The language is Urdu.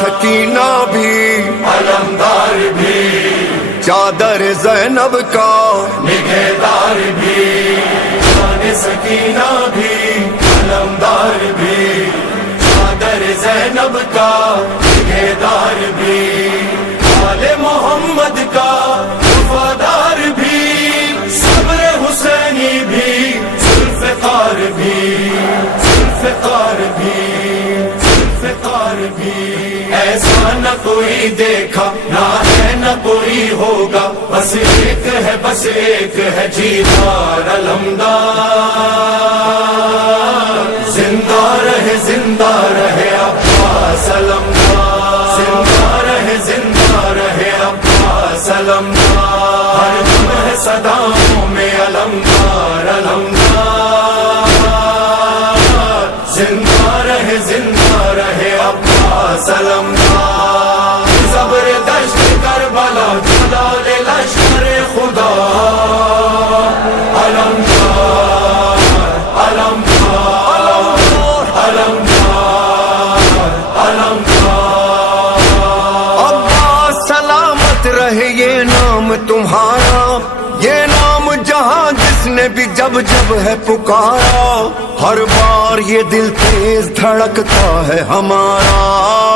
سکینہ بھی علمدار بھی، چادر زینب کا نگہدار بھی، شان سکینہ بھی علمدار بھی، چادر زینب کا نگہدار بھی، آل محمد کا وفادار بھی، صبر حسینی بھی، ذوالفقار بھی، ذوالفقار بھی، ذوالفقار بھی، ایسا نہ کوئی دیکھا نہ ہے نہ کوئی ہوگا، بس ایک ہے بس ایک ہے جیدار علمدار، زندہ رہے عباس علمدار، زندہ رہے عباس علمدار، ہر دم ہے صداؤں میں علمدار، علمدار، زندہ رہے عباس علمدار، زبر دشت کربلا جلال لشکر خدا، علمدار، علمدار، علمدار، علمدار، عباس سلامت رہے یہ نام تمہارا، یہ نام جہاں جس نے بھی جب جب ہے پکارا، ہر بار یہ دل تیز دھڑکتا ہے ہمارا،